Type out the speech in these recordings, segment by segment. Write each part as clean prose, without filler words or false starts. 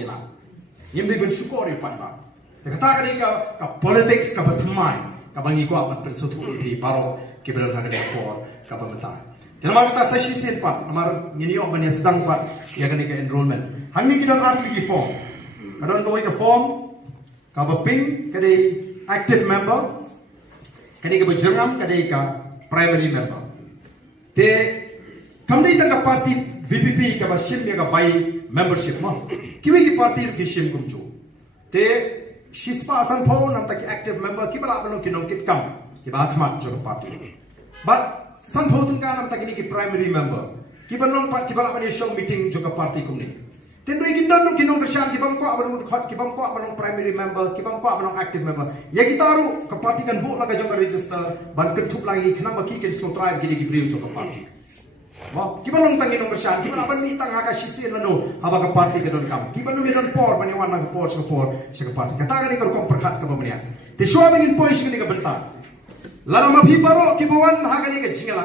nila. Yimbe ben syukur ya Pak. Kata kali ka politics ka bertemai ka bangi ko amat persotu di paro kiberan ka por ka pemeta. Nama kita sesi sen Pak, nama ngini ok ban sedang Pak ya kan ke enrollment. Hami kita arti ki form. Kadon ko ke form ka ping ka active member ka ke berjeram ka primary member. Te kamdai tanga parti VPP ka shim ya ka bai membership mo. Kiwi ki parti ki shim kumju. Te shispa asan pho nam taki active member ki bala balong kinong kit kam ki ba khmat jo parti. But san pho tun ka nam taki ki primary member ki balong ki bala bani show meeting jo ka parti kumni. Ten roi kindan no kinong kershan ki bam ko balong khot ki bam ko balong primary member ki bam ko balong active member. Ya gitaru ka parti kan bu laga jo ka register ban kan thup lagi khnam ki ken so tribe ki free jo ka parti. Mo kiba long tangi nong bersyan kiba aban mi tang haka sisi lano haba ka party ka don kam kiba no mi don por bani wan na por sa party kata ka ni ko kom perkhat ka pamanian te sho mingin po isini ka benta lana ma phi paro kiba wan haka ni ka jingala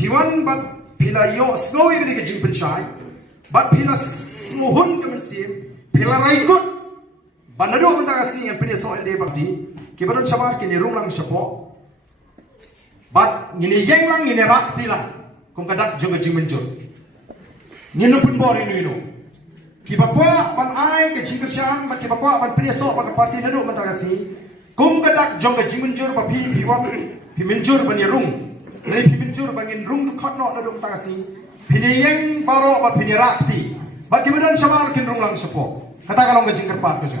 piwan bat pila yo snow ni ka jing penchai bat pila smohun ka mensim pila raikut banado ka kasi ang piniso elde bakti kiba don sabar kini rum lang sapo bat ngini yeng lang ngini rakti lang kung kadak jong jing menjur nino pun bori no kiba kwa ban ai ke jingkersyam ba kiba kwa ban piniso ba ka parti nado matagasi kung kadak jong jing menjur ba pi menjur ban rung nei pi menjur ban rung khot no nado matagasi piniyeng baro ba pinirakti ba kiba dan sabar kin rung lang sapo kata kalong ka jingker pat ko jo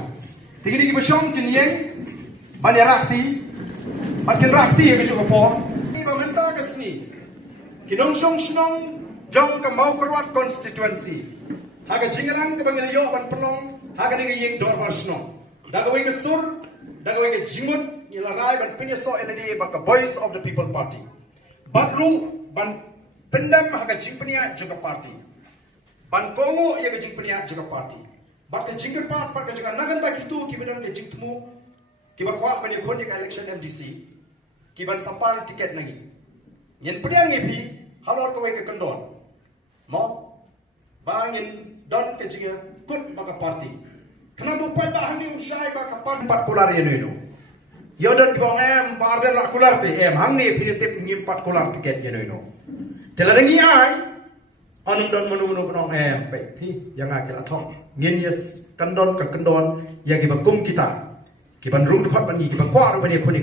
tigini kiba syong kin yeng ban rakti ba kin rakti ke jo por iba menta kasni kinong snong jong ka mau kerwat constituency haga jingarang ka bangina yo ban penong haga ni yeng dor bar snong daga we ka sur daga we ka jimut ila rai ban pinyeso enadi ba ka voice of the people party batru ban pendam haga jingpenia juga party ban kongo ya ka jingpenia juga party bat ka jingker pat ka juga naganta kitu kibedan ka jingtmu kiba kwa ban yakon ka election MDC kiban sapang tiket nagi yen pediang epi halor ko ke kendon mo bangin don ke jinga kut baka party kena dupai ba handi usai baka party pat kular ye no yo don ko em barden la kular te em hamni pinitip ngim pat kular tiket ye no telarengi ai anum don manu penong em pe thi yang akela thong ngin yes kendon ka kendon ya ki bakum kita ki ban rum khot ban ni ki ba kwa ban ye khoni